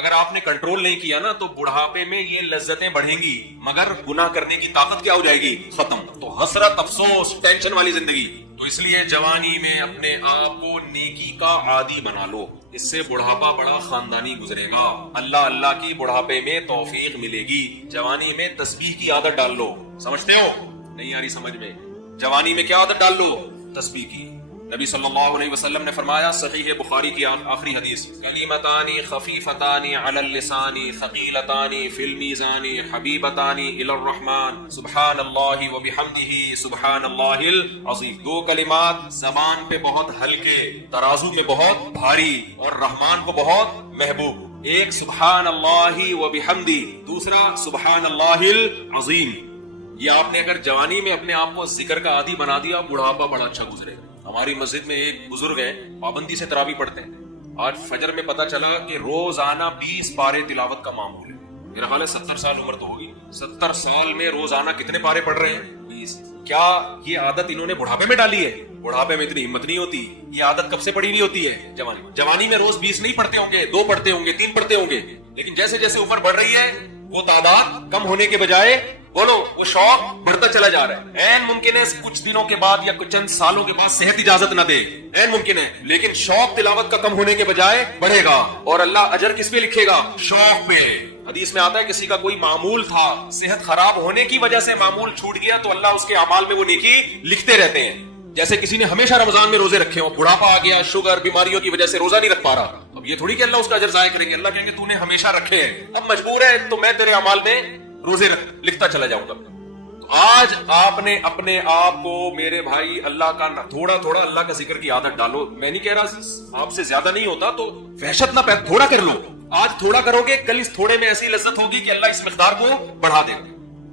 اگر آپ نے کنٹرول نہیں کیا نا تو بڑھاپے میں یہ لذتیں بڑھیں گی مگر گناہ کرنے کی طاقت کیا ہو جائے گی؟ ختم. تو حسرت، افسوس، ٹینشن والی زندگی. تو اس لیے جوانی میں اپنے آپ کو نیکی کا عادی بنا لو، اس سے بڑھاپا بڑا خاندانی گزرے گا. اللہ اللہ کی بڑھاپے میں توفیق ملے گی. جوانی میں تسبیح کی عادت ڈال لو. سمجھتے ہو؟ نہیں آ رہی سمجھ میں؟ جوانی میں کیا عادت ڈال لو؟ تسبیح کی. نبی صلی اللہ علیہ وسلم نے فرمایا، صحیح بخاری کی آخری حدیث، کلمتان خفیفتان علی اللسان ثقیلتان فی المیزان حبیبتان الی الرحمن سبحان اللہ وبحمدہ سبحان اللہ العظیم. دو کلمات زبان پہ بہت ہلکے، ترازو میں بہت بھاری اور رحمان کو بہت محبوب. ایک سبحان اللہ وبحمدہ، دوسرا سبحان اللہ العظیم. یہ آپ نے اگر جوانی میں اپنے آپ کو ذکر کا عادی بنا دیا، بڑھاپا بڑا اچھا گزرے گا. ہماری مسجد میں ایک بزرگ ہیں، پابندی سے تراویح پڑھتے ہیں. آج فجر میں پتا چلا کہ روزانہ 20 پارے تلاوت کا معمول ہے. میرا خیال ہے 70 سال عمر تو ہوگی. 70 سال میں روزانہ کتنے پارے پڑھ رہے ہیں؟ 20. کیا یہ عادت انہوں نے بڑھاپے میں ڈالی ہے؟ بڑھاپے میں اتنی ہمت نہیں ہوتی. یہ عادت کب سے پڑی نہیں ہوتی ہے؟ جوانی میں روز 20 نہیں پڑھتے ہوں گے، 2 پڑھتے ہوں گے، 3 پڑھتے ہوں گے. لیکن جیسے جیسے عمر بڑھ رہی ہے وہ تعداد کم ہونے کے بجائے بولو وہ شوق بڑھتا چلا جا رہا ہے. این ممکن ہے کچھ دنوں کے بعد یا کچھ چند سالوں کے بعد صحت اجازت نہ دے، این ممکن ہے، لیکن شوق تلاوت کا کم ہونے کے بجائے بڑھے گا. اور اللہ اجر کس پہ لکھے گا؟ شوق پہ. حدیث میں آتا ہے کسی کا کوئی معمول تھا، صحت خراب ہونے کی وجہ سے معمول چھوٹ گیا تو اللہ اس کے اعمال میں وہ نیکی لکھتے رہتے ہیں. جیسے کسی نے ہمیشہ رمضان میں روزے رکھے ہوں، بڑھاپا آ گیا، شوگر، بیماریوں کی وجہ سے روزہ نہیں رکھ پا رہا، اب یہ تھوڑی کہ اللہ اس کا اجر ضائع کریں گے. اللہ کہیں گے تو نے ہمیشہ رکھے ہیں، اب مجبور ہے تو میں تیرے اعمال میں روزے لکھتا چلا جاؤں گا. آج آپ نے اپنے آپ کو میرے بھائی اللہ کا تھوڑا تھوڑا اللہ کا ذکر کی عادت ڈالو. میں نہیں کہہ رہا آپ سے زیادہ نہیں ہوتا تو وحشت نہ پیدا، تھوڑا کر لو. آج تھوڑا کرو گے، کل اس تھوڑے میں ایسی لذت ہوگی کہ اللہ اس مقدار کو بڑھا دے.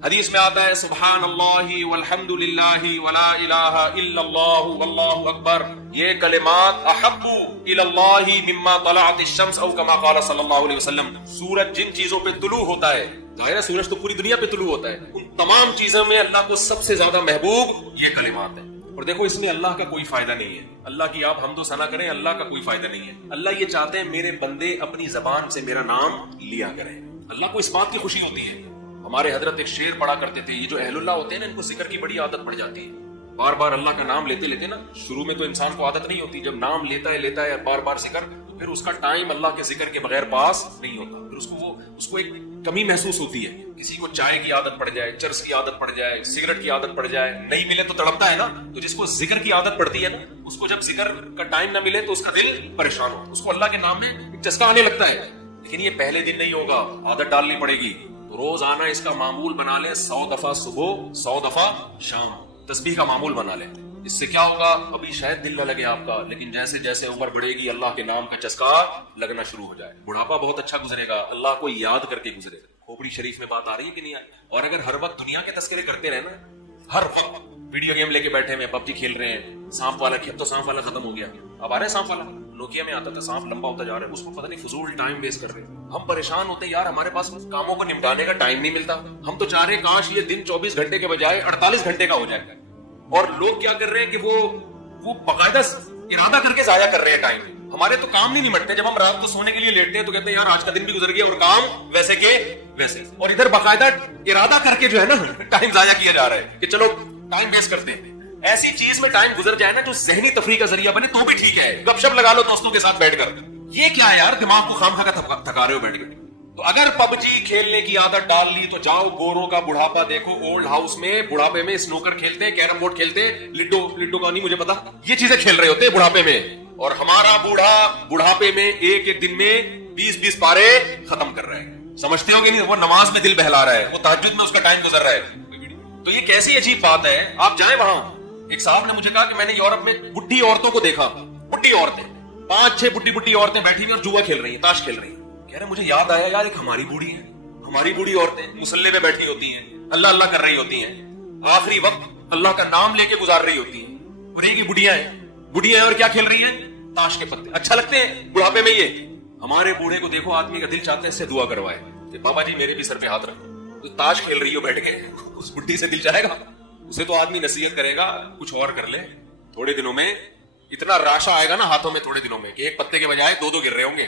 حدیث میں آتا ہے سبحان اللہ والحمد للہ ولا الہ الا اللہ واللہ اکبر، یہ کلمات احب الی اللہ مما طلعت الشمس او کما قال صلی اللہ علیہ وسلم. سورج جن چیزوں پہ طلوع ہوتا ہے، ظاہر سورج تو پوری دنیا پہ طلوع ہوتا ہے، ان تمام چیزوں میں اللہ کو سب سے زیادہ محبوب یہ کلمات ہیں. اور دیکھو اس میں اللہ کا کوئی فائدہ نہیں ہے. اللہ کی آپ حمد و ثنا کریں، اللہ کا کوئی فائدہ نہیں ہے. اللہ یہ چاہتے ہیں میرے بندے اپنی زبان سے میرا نام لیا کریں. اللہ کو اس بات کی خوشی ہوتی ہے. ہمارے حضرت ایک شعر پڑھا کرتے تھے، یہ جو اہل اللہ ہوتے ہیں نا ان کو ذکر کی بڑی عادت پڑ جاتی ہے. بار بار اللہ کا نام لیتے لیتے نا، شروع میں تو انسان کو عادت نہیں ہوتی، جب نام لیتا ہے بار بار ذکر، پھر اس کا ٹائم اللہ کے ذکر کے بغیر پاس نہیں ہوتا. پھر اس کو ایک کمی محسوس ہوتی ہے. کسی کو چائے کی عادت پڑ جائے، چرس کی عادت پڑ جائے، سگریٹ کی عادت پڑ جائے، نہیں ملے تو تڑپتا ہے نا. تو جس کو ذکر کی عادت پڑتی ہے نا، اس کو جب ذکر کا ٹائم نہ ملے تو اس کا دل پریشان ہو، اس کو اللہ کے نام میں ایک چسکا آنے لگتا ہے. لیکن یہ پہلے دن نہیں ہوگا، عادت ڈالنی پڑے گی. روز آنا اس کا معمول بنا لیں، 100 دفعہ صبح، 100 دفعہ شام تسبیح کا معمول بنا لیں. اس سے کیا ہوگا؟ ابھی شاید دل نہ لگے آپ کا، لیکن جیسے جیسے عمر بڑھے گی اللہ کے نام کا چسکا لگنا شروع ہو جائے. بڑھاپا بہت اچھا گزرے گا، اللہ کو یاد کر کے گزرے. کھوپڑی شریف میں بات آ رہی ہے کہ نہیں آئی؟ اور اگر ہر وقت دنیا کے تذکرے کرتے رہے نا، ہر وقت ویڈیو گیم لے کے بیٹھے ہیں، پب جی کھیل رہے ہیں، سانپ والا کھیل، تو سانپ والا ختم ہو گیا، اب آ رہا ہے سانپ والا. نوکیا میں آتا تھا، سانپ لمبا ہوتا جا رہا ہے، اس کو پتہ نہیں فضول ٹائم ویسٹ کر رہے ہیں. ہم پریشان ہوتے ہیں یار، ہمارے پاس کاموں کو نمٹانے کا ٹائم نہیں ملتا. ہم تو چاہ رہے ہیں کاش یہ دن 24 گھنٹے کے بجائے 48 گھنٹے کا ہو جائے. اور لوگ کیا کر رہے ہیں کہ وہ باقاعدہ ارادہ کر کے ضائع کر رہے ہیں ٹائم. ہمارے تو کام نہیں نمٹتے. جب ہم رات کو سونے کے لیے لیٹتے ہیں تو کہتے ہیں یار آج کا دن بھی گزر گیا اور کام ویسے کے ویسے. اور ادھر باقاعدہ ارادہ کر کے جو ہے نا ٹائم ضائع کیا جا رہا ہے کہ چلو ٹائم ویسٹ کرتے ہیں. ایسی چیز میں ٹائم گزر جائے نا جو ذہنی تفریح کا ذریعہ بنے تو بھی ٹھیک ہے. گپ شپ لگا لو دوستوں کے ساتھ بیٹھ کر. یہ کیا ہے یار، دماغ کو خام خا کا تھکا رہے ہو بیٹھ کے. تو اگر پب جی کھیلنے کی عادت ڈال لی تو جاؤ گوروں کا بڑھاپا دیکھو. اولڈ ہاؤس میں بڑھاپے میں سنوکر کھیلتے ہیں، کیرم بورڈ کھیلتے ہیں، لڈو کا نہیں مجھے پتا، یہ چیزیں کھیل رہے ہوتے ہیں بڑھاپے میں. اور ہمارا بوڑھا بڑھاپے میں ایک ایک دن میں 20 پارے ختم کر رہے ہیں. سمجھتے ہو کہ نہیں؟ وہ نماز میں دل بہلا رہا ہے، وہ تہجد میں اس کا ٹائم گزر رہا ہے. تو یہ کیسی عجیب بات ہے. آپ جائیں وہاں، ایک صاحب نے مجھے کہا کہ میں نے یورپ میں بڈھی عورتوں کو دیکھا، بڈھی عورتیں 5-6 بڈھی عورتیں بیٹھی ہوئی اور جوا کھیل رہی ہیں، تاش کھیل رہی ہیں. کہہ رہے مجھے یاد آیا یار ایک ہماری بوڑھی ہے، ہماری بوڑھی عورتیں مصلے پہ بیٹھی ہوتی ہیں، اللہ اللہ کر رہی ہوتی ہیں، آخری وقت اللہ کا نام لے کے گزار رہی ہوتی ہیں. اور یہ بڑھیاں ہیں اور کیا کھیل رہی ہیں؟ تاش کے پتے. اچھا لگتے ہیں بڑھاپے میں یہ. ہمارے بوڑھے کو دیکھو، آدمی کا دل چاہتا ہے اس سے دعا کروائے کہ بابا جی میرے بھی سر پہ ہاتھ رکھو. تو تاش کھیل رہی ہو بیٹھ کے، اس بڈھی سے دل جائے گا؟ اسے تو آدمی نصیحت کرے گا کچھ اور کر لے. تھوڑے دنوں میں اتنا راشا آئے گا نا ہاتھوں میں، تھوڑے دنوں میں کہ ایک پتے کے بجائے 2 گر رہے ہوں گے.